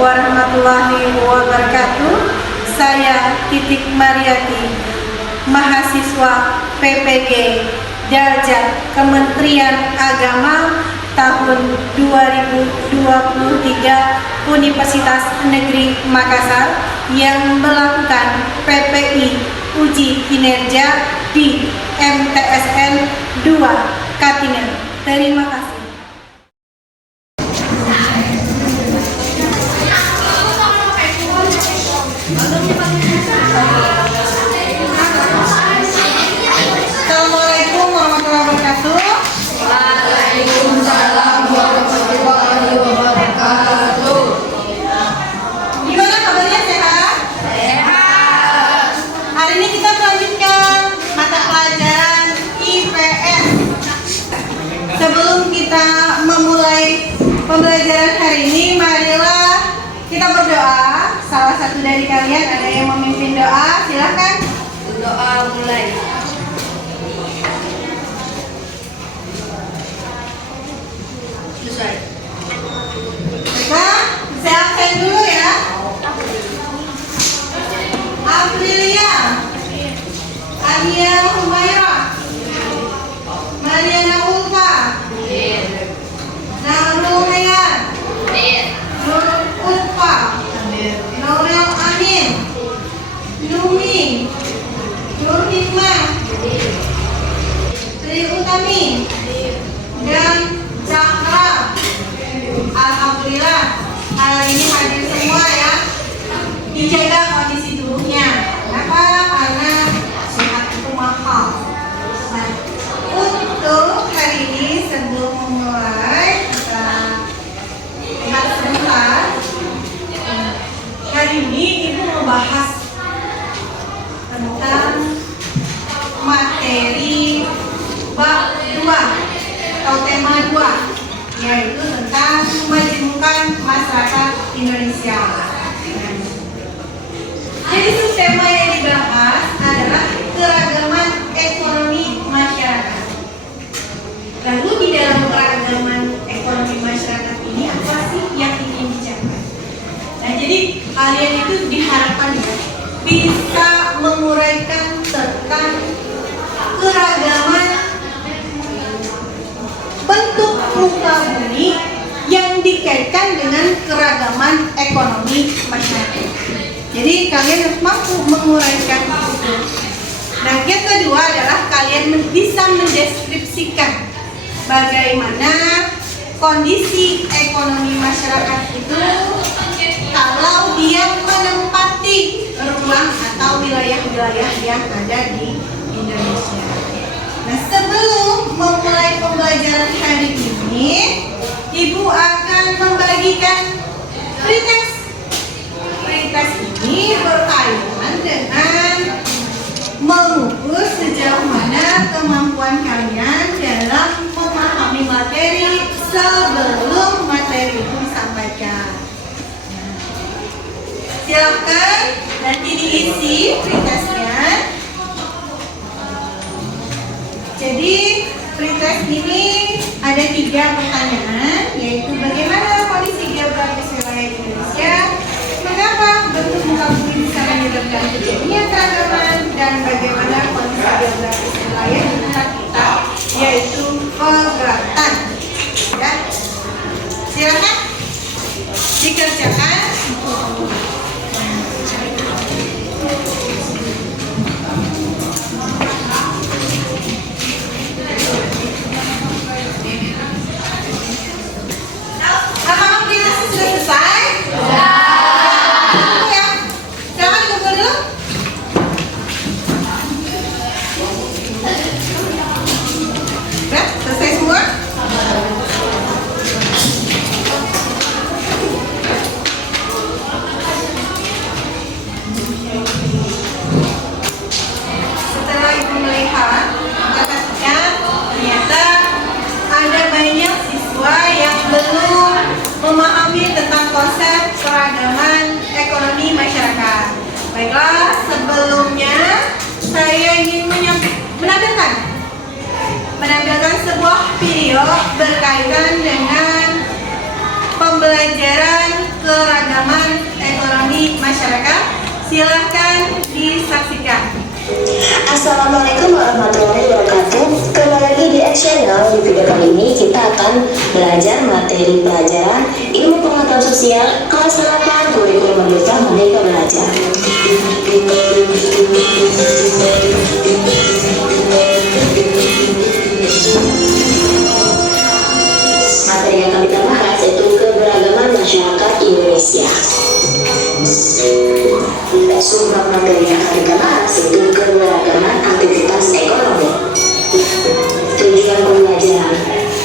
warahmatullahi wabarakatuh. Saya Titik Mariati, mahasiswa PPG Darjat Kementerian Agama tahun 2023 Universitas Negeri Makassar yang melakukan PPI uji kinerja di MTSN 2 Katingan. Terima kasih. Assalamualaikum warahmatullahi wabarakatuh. Waalaikumsalam warahmatullahi wabarakatuh. Gimana kabarnya, sehat? Sehat. Hari ini kita melanjutkan mata pelajaran IPS. Sebelum kita memulai pembelajaran hari ini, marilah kita berdoa. Salah satu dari kalian ada yang memimpin doa, silakan. Doa mulai. Selesai. Baiklah, saya absen dulu ya. Aprilia, Adia Humaira, Mariana Ulfa, Nurul Hayan, Nur Ulfa, Nurul Amin, Numi, Nur Hikmah, Tri Utami, dan Cakra. Alhamdulillah hari ini hadir semua ya. Dijaga kondisi tubuhnya. Kenapa? Karena sehat itu mahal. Nah, untuk hari ini sebelum memulai kita lihat sebentar. Hari ini Ibu membahas tentang materi bab 2 atau tema 2, yaitu tentang memajukan masyarakat Indonesia. Jadi tema yang dibahas adalah keragaman ekonomi masyarakat. Lalu di dalam keragaman ekonomi masyarakat ini apa sih yang ingin dicapai? Nah, jadi kalian itu diharapkan bisa menguraikan tentang keragaman bentuk muka bumi yang dikaitkan dengan keragaman ekonomi masyarakat. Jadi kalian harus mampu menguraikan itu. Nah, yang kedua adalah kalian bisa mendeskripsikan bagaimana kondisi ekonomi masyarakat itu kalau dia menempati ruang atau wilayah-wilayah yang ada di Indonesia. Nah, sebelum memulai pembelajaran hari ini, Ibu akan membagikan pretest. Pretest ini berkaitan dengan mengukur sejauh mana kemampuan kalian dalam memahami materi sebelum materi itu disampaikan. Nah, silakan nanti diisi pretestnya. Jadi pretest ini ada 3 pertanyaan, yaitu bagaimana kondisi geografis wilayah Indonesia, mengapa bentuk muka bumi bisa menyebabkan terjadinya keragaman, dan bagaimana kondisi geografis wilayah di tempat kita, yaitu pegatan. Ya, silakan dikerjakan. Apakah kita sudah selesai? Ya. Silakan dikumpul dulu. Udah, selesai semua? Setelah Ibu melihat, dapatkan ternyata ada banyak siswa yang belum memahami tentang konsep keragaman ekonomi masyarakat. Baiklah, sebelumnya saya ingin menampilkan sebuah video berkaitan dengan pembelajaran keragaman kalau di video kali ini kita akan belajar materi pelajaran ilmu pengetahuan sosial kelas 8 kurikulum Merdeka Merdeka Belajar. Materi yang akan kita bahas yaitu keberagaman masyarakat Indonesia. Subbab materi yang akan kita bahas yaitu keberagaman aktivitas ekonomi. Tujuan pembelajaran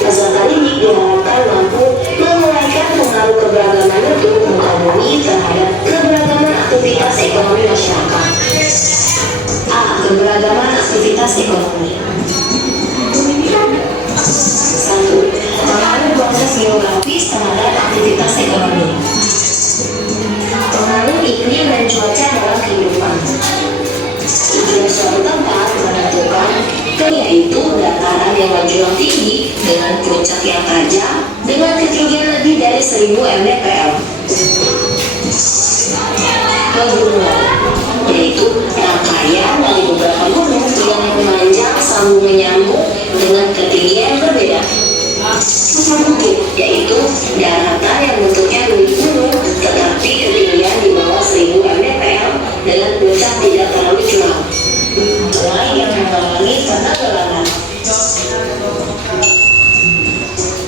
pasal kali ini diharapkan mampu menguraikan pengaruh keberagaman itu muka bumi terhadap keberagaman aktivitas ekonomi masyarakat. A. Keberagaman aktivitas ekonomi. 1. Pengaruh proses geografis terhadap aktivitas ekonomi. Pengaruh iklim dan cuaca dalam kehidupan. Iklim suatu tempat menentukan yaitu dataran yang menjulang tinggi dengan puncak yang tajam dengan ketinggian lebih dari 1000 mdpl. Pegunungan yaitu rangkaian dari beberapa gunung yang memanjang sambung menyambung dengan ketinggian berbeda. Bukit yaitu daratan yang bentuknya lebih gunung tetapi ketinggian di bawah 1000 mdpl dengan puncak tidak terlalu curam. Sungai yang mengalami penanggalan.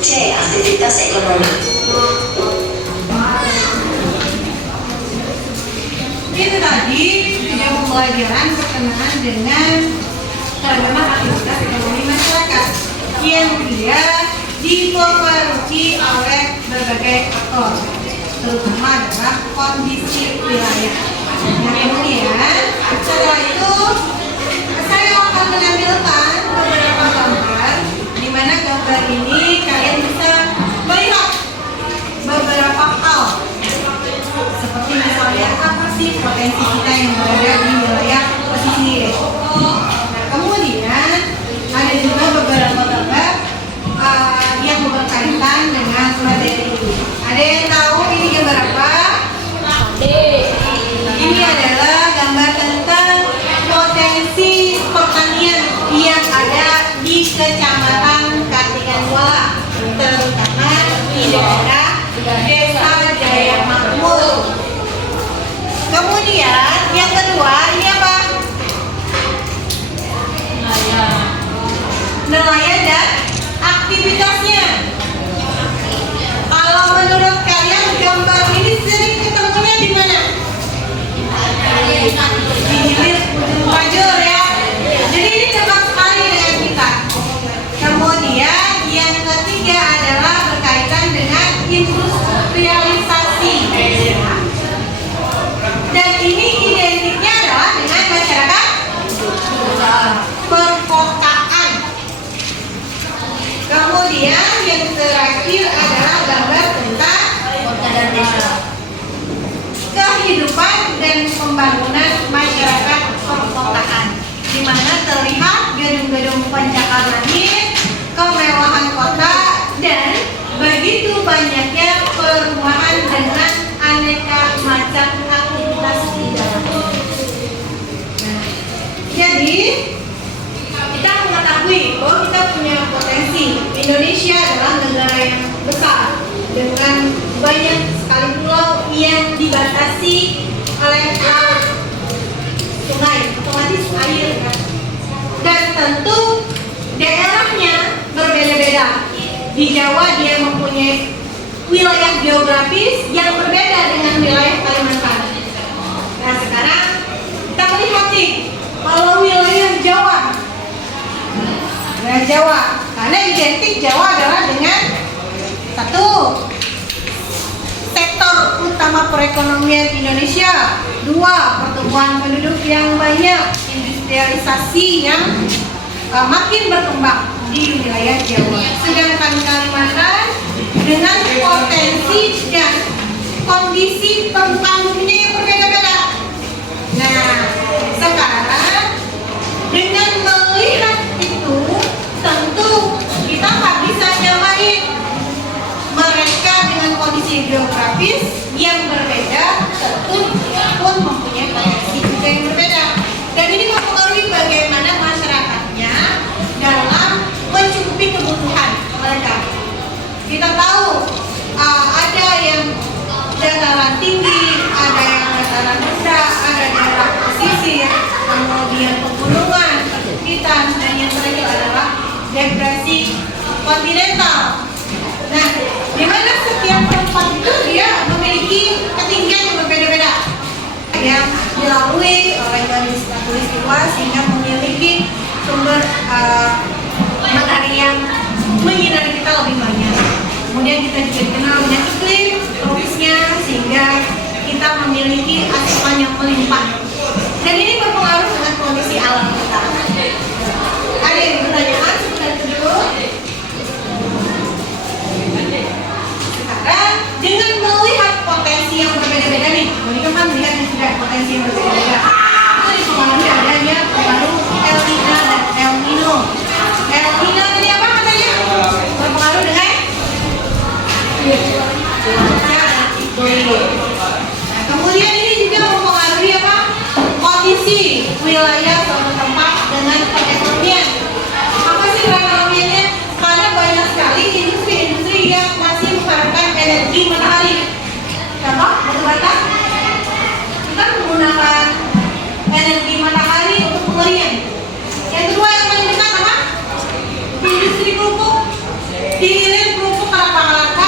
C. Aktivitas ekonomi. Itu tadi video pembelajaran berkenaan dengan keragaman aktivitas ekonomi masyarakat yang dia dipengaruhi oleh berbagai faktor, terutama adalah kondisi wilayah. Nah, kemudian setelah itu saya akan menampilkan beberapa gambar, di mana gambar ini kalian bisa melihat beberapa hal, seperti misalnya apa sih potensi kita yang berada di wilayah pesisir. Nah, kemudian ada juga beberapa gambar yang berkaitan dengan materi ini. Ada yang tahu ini gambar apa? Ini adalah gambar tentang potensi pertanian yang ada di Kecamatan Kartinganwala, terutama di daerah Desa Jaya Makmur. Kemudian yang kedua ini apa? Nelayan dan aktivitasnya. Kalau menurut kalian gambar ini sering ketemunya di mana? Di hilir ujung Pajur ya. Jadi ini dekat sekali dengan kita. Kemudian yang ketiga adalah berkaitan dengan industrialisasi. Dan ini identiknya adalah dengan masyarakat perkotaan. Kemudian yang terakhir adalah gambar tentang Kota dan desa. kehidupan dan pembangunan masyarakat perkotaan, di mana terlihat gedung-gedung pencakar langit, kemewahan kota, dan begitu banyaknya perumahan dengan aneka macam aktivitas di dalamnya. Nah, jadi kita mengetahui bahwa kita punya potensi. Indonesia adalah negara yang besar dengan banyak sekali pulau yang dibatasi oleh laut, sungai, otomatis air kan. Dan tentu daerahnya berbeda-beda. Di Jawa dia mempunyai wilayah geografis yang berbeda dengan wilayah Kalimantan. Nah, sekarang kita melihat nih, kalau wilayah Jawa, karena identik Jawa adalah dengan satu, sektor utama perekonomian Indonesia, dua, pertumbuhan penduduk yang banyak, industrialisasi yang makin berkembang di wilayah Jawa. Sedangkan Kalimantan dengan potensi dan kondisi pembangunannya yang berbeda-beda. Nah, sekarang dengan melihat itu, tentu kita nggak bisa nyamain mereka dengan kondisi geografis yang berbeda, tentu pun mempunyai potensi juga yang berbeda. Dan ini mempengaruhi bagaimana masyarakatnya dalam mencukupi kebutuhan kontinental. Nah, di mana setiap tempat itu dia memiliki ketinggian yang berbeda-beda yang dilalui oleh garis khatulistiwa sehingga memiliki sumber materi yang menyinari kita lebih banyak. Kemudian kita juga dikenal dengan iklim tropisnya sehingga kita memiliki asupan yang melimpah. Dan ini berpengaruh dengan kondisi alam kita. Ada yang pertanyaan sebentar dulu. Sekarang dengan melihat potensi yang berbeda-beda nih, Monika kan melihat juga potensi yang berbeda-beda. Itu dipengaruhi adanya pengaruh El Nino dan El Nino. El Nino ini apa katanya? Berpengaruh dengan kemudian ini juga mempengaruhi apa? Kondisi wilayah suatu tempat dengan perekonomian. Apa sih perekonomiannya? Karena banyak sekali industri-industri yang masih menggunakan energi matahari. Contoh, batu bata. Kita menggunakan energi matahari untuk pengeringan. Yang kedua yang paling dekat apa? Industri kerupuk. Di hilir kerupuk kelapa-kelapa.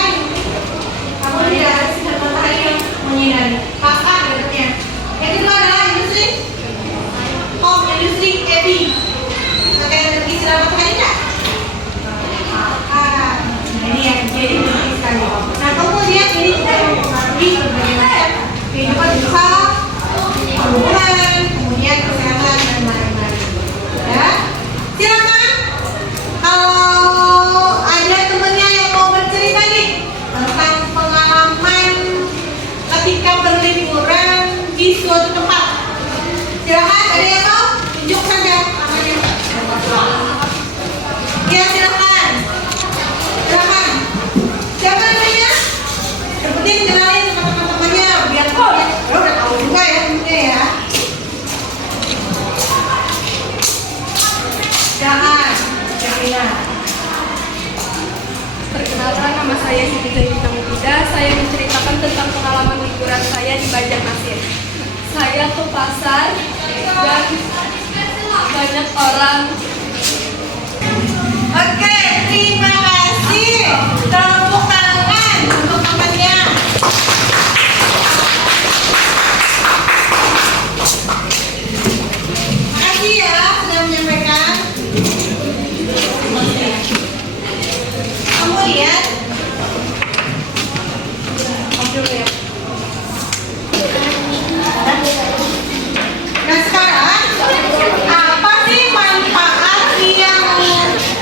Kamu tidak ada sinar matahari yang menyinari. Pakar bentuknya. Yang kedua adalah industri industri heavy. Pakai energi sinar matahari enggak? Ini yang jadi penting sekali. Nah, kemudian ini juga mempengaruhi berbagai macam kehidupan usaha, hubungan, kemudian kesehatan dan lain-lain. Ya, silakan. Kalau ada temennya yang mau bercerita nih tentang pengalaman ketika berliburan di suatu tempat, silakan. Ada yang mau? Tunjuk saja tangannya. Ya, silakan. Silakan. Siapa namanya? Yang penting kenalin sama teman-temannya biar lo udah tahu juga ya tentunya ya. Silakan. Jamila. Perkenalkan, nama saya Siti Zainita Mubida. Saya menceritakan tentang pengalaman liburan saya di Banjarmasin. Saya ke pasar dan banyak orang. Oke, terima kasih. Tepuk tangan untuk temannya. Makasih ya sudah menyampaikan. Kemudian, nah sekarang apa sih manfaat yang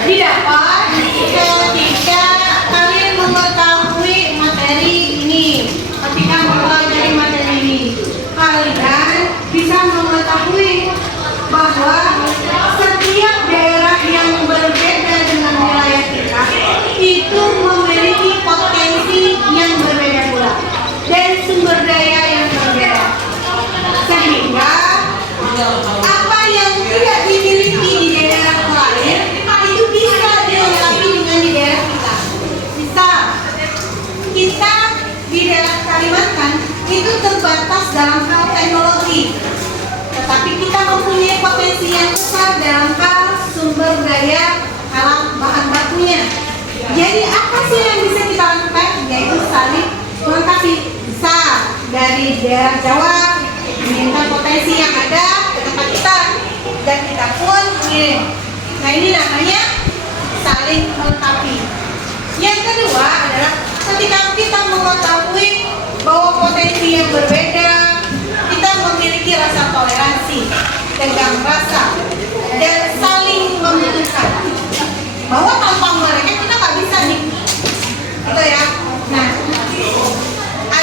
didapat ketika kalian mengetahui materi ini? Ketika mempelajari materi ini, kalian bisa mengetahui bahwa setiap daerah yang berbeda dengan wilayah kita itu memiliki potensi yang berbeda pula dan sumber daya yang berbeda, sehingga apa yang tidak dimiliki di daerah lain itu bisa dilengkapi dengan di daerah kita. Bisa kita di daerah Kalimantan itu terbatas dalam hal teknologi, tetapi kita mempunyai potensi yang besar dalam hal sumber daya alam bahan bakunya. Jadi apa sih yang bisa kita lakukan? Yaitu saling melengkapi. Bisa dari daerah Jawa menginginkan potensi yang ada ke tempat kita dan kita pun mengirim. Nah, ini namanya saling melengkapi. Yang kedua adalah ketika kita mengetahui bahwa potensi yang berbeda, kita memiliki rasa toleransi, tegang rasa, dan saling membutuhkan. Bahwa tanpa mereka kita nggak bisa nih, gitu ya. Nah,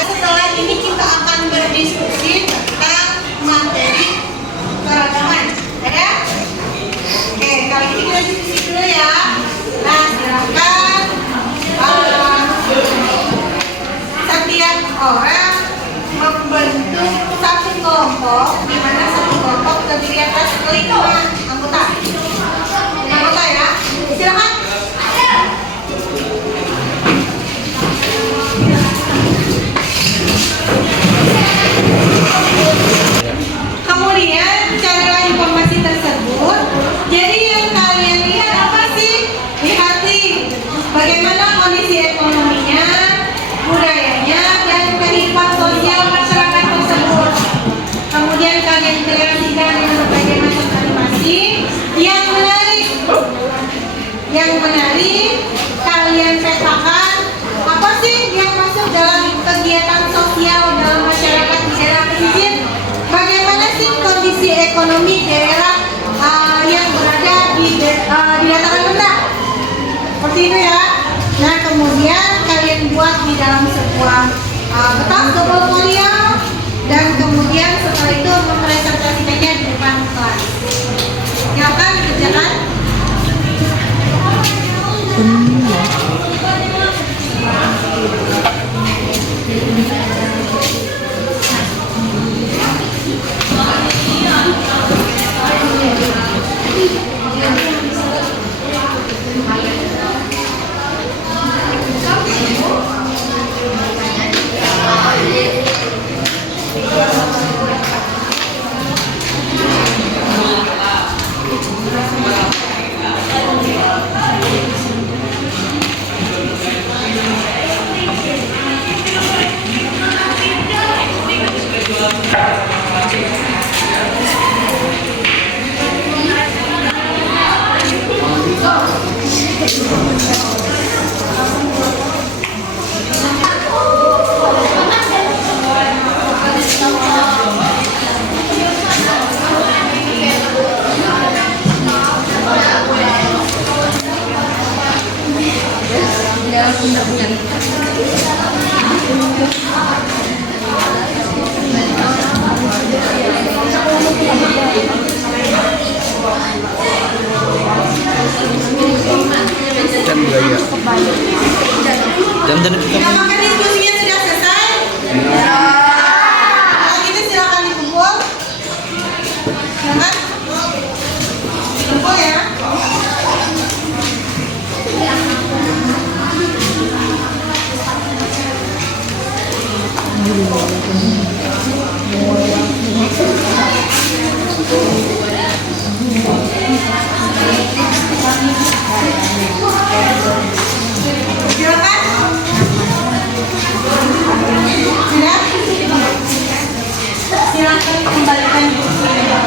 setelah ini kita akan berdiskusi tentang materi keragaman, ya. Oke, kali ini kita diskusi dulu ya. Nah, silakan setiap orang membentuk satu kelompok, di mana satu kelompok terdiri atas 5 anggota. Anggota ya, silakan. Kemudian carilah informasi tersebut. Jadi yang kalian lihat apa sih? Di hati. kegiatan sosial dalam masyarakat di daerah pesisir. Bagaimana sih kondisi ekonomi daerah yang berada di dataran rendah? Seperti itu ya. Nah, kemudian kalian buat di dalam sebuah kertas double folio, dan kemudian setelah itu mempresentasikannya di depan kelas. Silakan dikerjakan. Dan kita Apakah diskusinya sudah selesai? Ya. Kalau gitu silakan dikumpul. Silakan. Kumpul ya. Silakan. Sudah? Silakan kembalikan bukunya.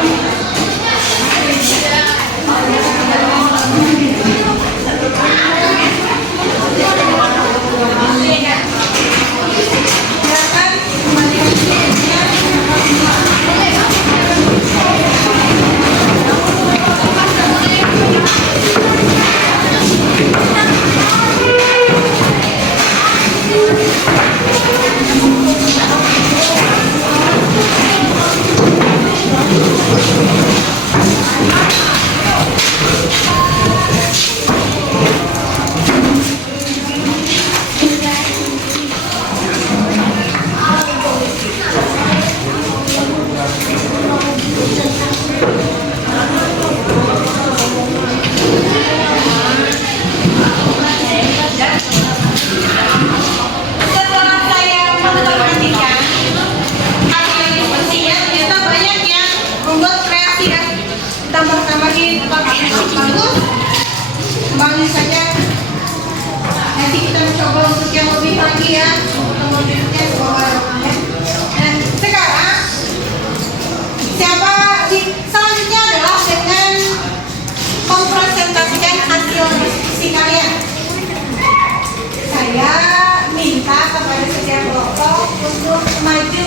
Silakan kembalikan bukunya. Setelah saya memperhatikan hasil diskusinya, ternyata banyak yang membuat kreasi dan tambah-tambahin apa-apa bagus. Kembali saja. Nanti kita mencoba untuk yang lebih lagi ya. Kemudiannya Nah, sekarang selanjutnya adalah dengan mempresentasikan hasil diskusi kalian. Saya minta kepada setiap kelompok untuk maju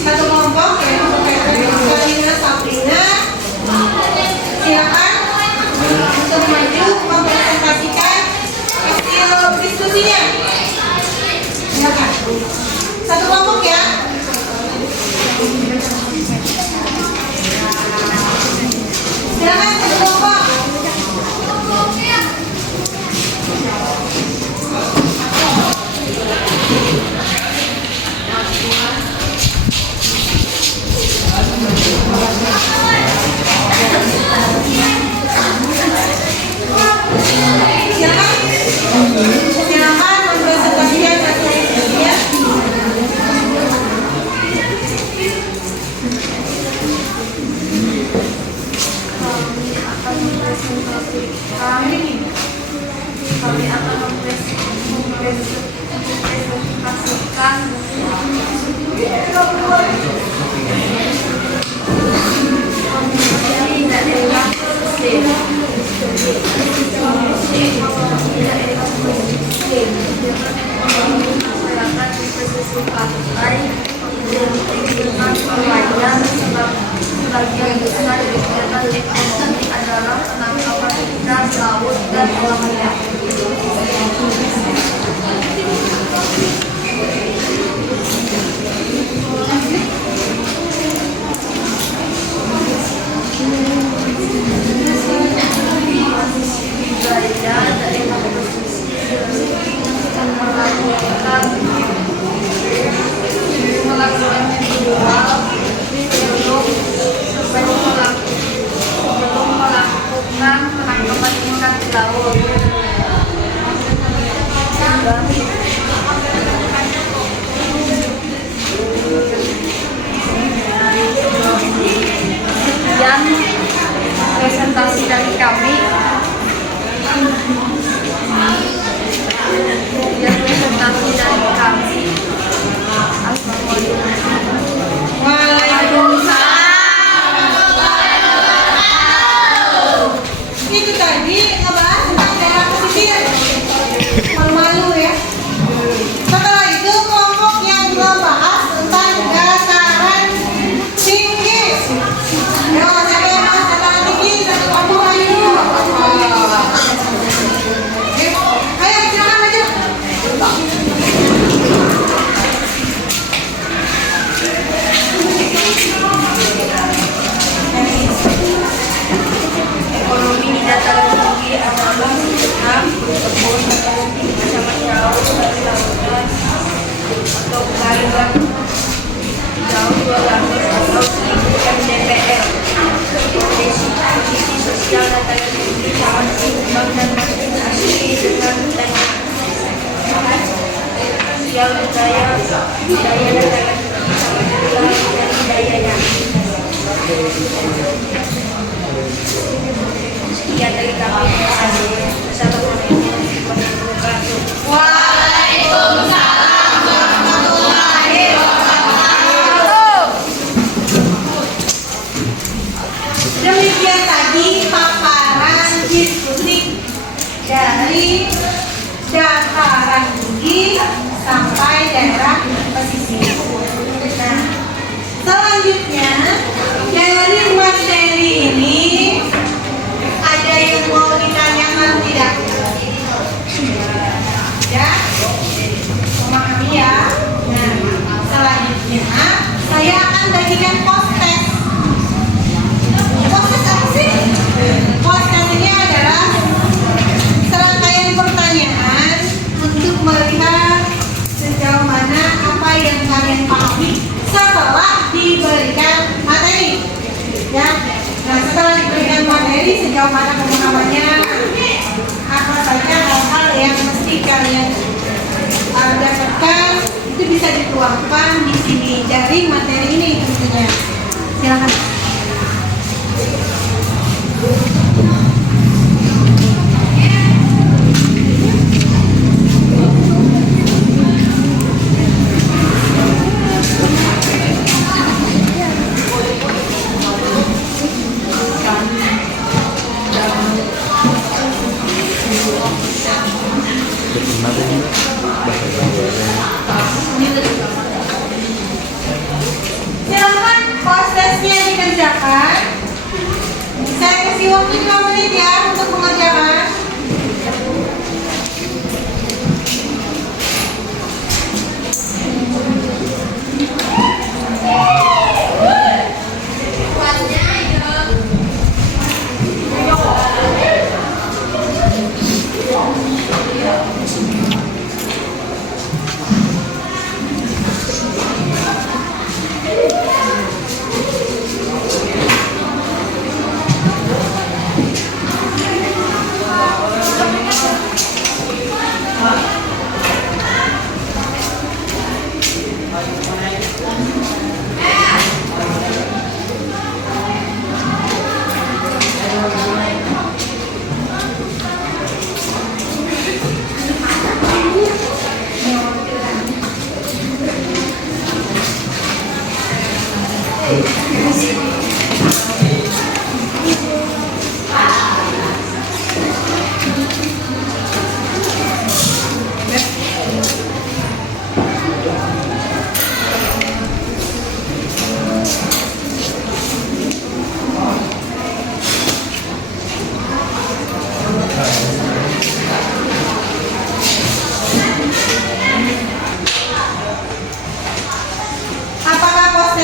satu kelompok ya, untuk Kalina Sabrina. Silakan untuk maju mempresentasikan hasil diskusinya. Silakan. Satu kelompok ya. Silakan satu kelompok. Silakan mempresentasikan hasil diskusinya. dengan nelayan sebagian besar kegiatan ekonomi adalah penangkapan ikan laut dan olahannya. Budaya daerah pesisir melakukan ritual sebelum melakukan penangkapan ikan di laut. Sekian presentasi dari kami. Itu tadi ngebahas tentang daerah pesisir. Malu-malu ya. Setelah itu kelompok yang ngebahas tentang dataran tinggi. Yo, siapa yang bahas dataran tinggi? Aku ayo. Ayo, silakan aja. Ekonomi di dataran tinggi adalah menanam, berkebun, bersama jauh dari lautan atau galian jauh 200 atau 1000 mdpl. Kondisi sosial dataran tinggi sangat seimbang dan masih asli dengan sosial budaya dataran tinggi sangat jelas dengan budayanya. Sekian dari kami. Assalamualaikum warahmatullahi wabarakatuh. Waalaikumsalam warahmatullahi wabarakatuh. Demikian tadi paparan diskusi dari dataran tinggi sampai daerah pesisir. Nah, selanjutnya dari materi ini ada yang mau ditanyakan tidak? Ya, memahami ya. Nah, selanjutnya saya akan bagikan post-test. Post-test apa sih? Post-test ini adalah serangkaian pertanyaan untuk melihat sejauh mana apa yang kalian pahami setelah diberikan materi. Ya, nah setelah diberikan materi sejauh mana pemahamannya, apa saja hal-hal yang mesti kalian dapatkan itu bisa dituangkan di sini dari materi ini tentunya. Silakan. Silakan proses-prosesnya dikerjakan. Saya kasih waktu 5 menit ya untuk mengerjakan.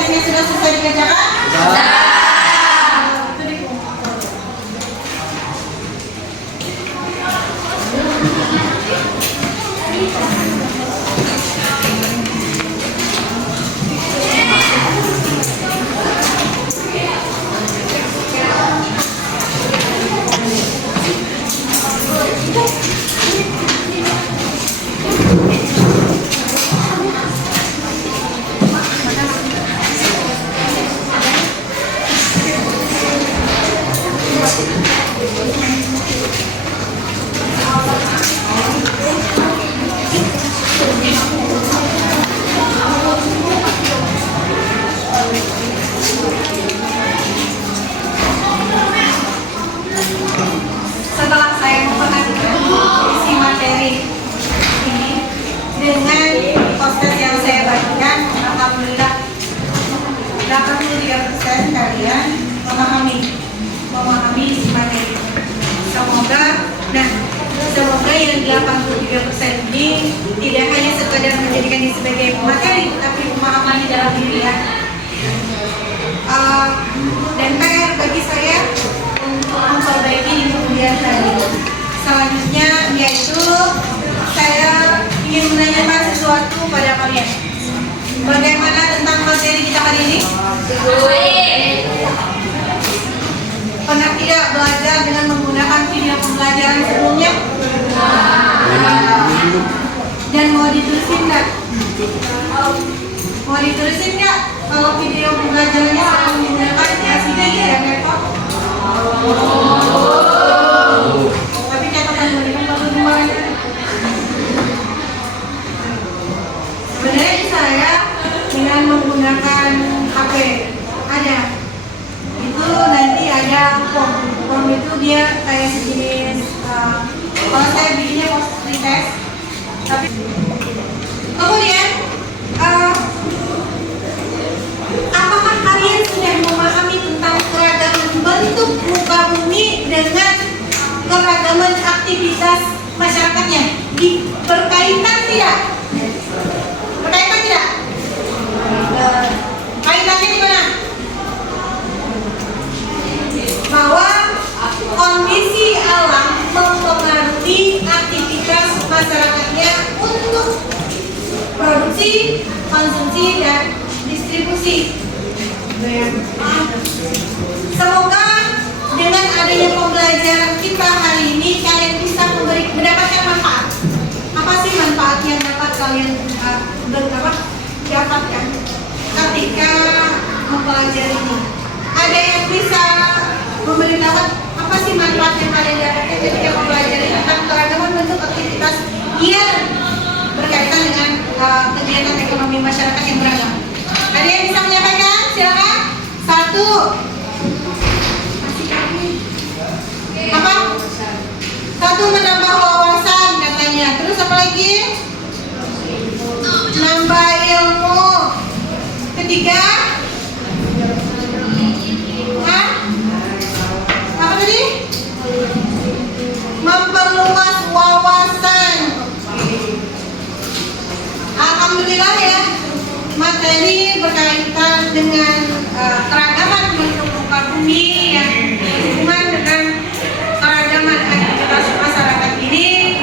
tugasnya sudah selesai dikerjakan? Sudah. Itu dikumpulkan. Setelah saya memperhatikan isi materi ini dengan poster yang saya bagikan, alhamdulillah 83% kalian memahami isi materi. Semoga yang 83% ini tidak hanya sekadar menjadikan ini sebagai materi, tapi pemahaman di dalam diri ya. Dan PR bagi saya untuk memperbaiki di kemudian hari. Selanjutnya yaitu saya ingin menanyakan sesuatu pada kalian. Bagaimana tentang materi kita hari ini? Pernah tidak belajar dengan menggunakan video pembelajaran sebelumnya? Dan mau ditulisin nggak? Mau ditulisin nggak? Kalau video pembelajarannya sedang menggunakan LCD dan laptop? Tapi catatan berikan perlu dimana? Sebenarnya saya dengan menggunakan HP ada. Itu nanti ada form itu dia kayak sejenis kalau saya bikinnya post pretest. Tapi kemudian apakah kalian sudah memahami tentang keragaman bentuk muka bumi dengan keragaman aktivitas masyarakatnya? Berkaitan tidak? Berkaitan tidak? Kaitannya di mana? Bahwa kondisi alam mempengaruhi aktivitas masyarakatnya untuk produksi, konsumsi, dan distribusi. Semoga dengan adanya pembelajaran kita hari ini kalian bisa mendapatkan manfaat. Apa sih manfaat yang dapat kalian dapatkan ketika mempelajari ini? Ada yang bisa memberitahukan apa sih manfaat yang kalian dapatkan ketika mempelajari tentang keragaman bentuk aktivitas yang berkaitan dengan kegiatan ekonomi masyarakat yang beragam? Ada yang bisa menyampaikan? Silakan. Satu. Apa? Satu, menambah wawasan katanya. Terus apa lagi? Nambah ilmu. Ketiga. Hah? Apa tadi? Memperluas wawasan. Alhamdulillah ya, materi berkaitan dengan keragaman bentuk muka bumi yang berhubungan dengan keragaman aktivitas masyarakat ini,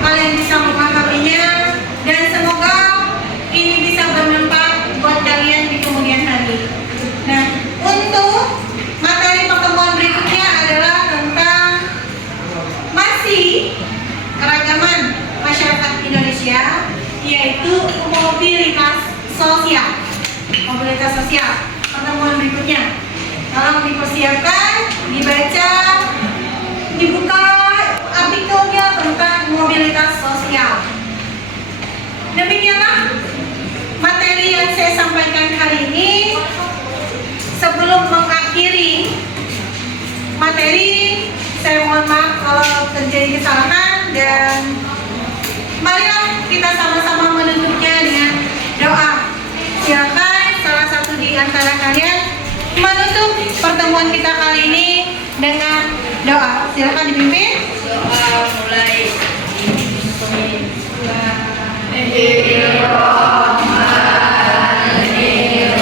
kalian bisa memahaminya dan semoga ini bisa bermanfaat buat kalian di kemudian hari. Nah, untuk materi pertemuan berikutnya adalah tentang masih keragaman masyarakat Indonesia, yaitu mobilitas sosial. Mobilitas sosial. Pertemuan berikutnya. Tolong dipersiapkan, dibaca, dibuka artikelnya tentang mobilitas sosial. Demikianlah materi yang saya sampaikan hari ini. Sebelum mengakhiri materi, saya mohon maaf kalau terjadi kesalahan dan marilah kita sama-sama menutupnya dengan doa. Silakan salah satu di antara kalian menutup pertemuan kita kali ini dengan doa. Silakan dipimpin. Doa mulai. Bismillahirrahmanirrahim.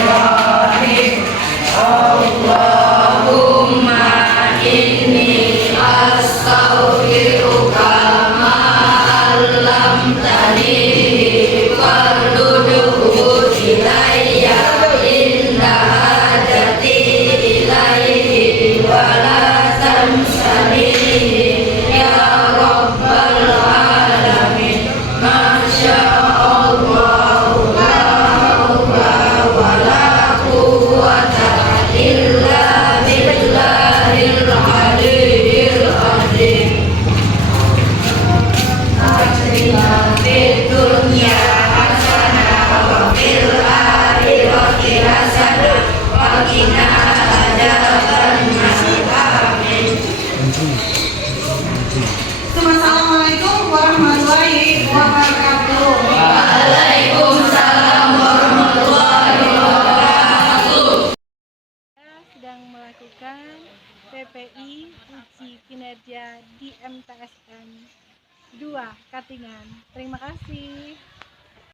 PPI Uji Kinerja di MTSN 2 Katingan. Terima kasih.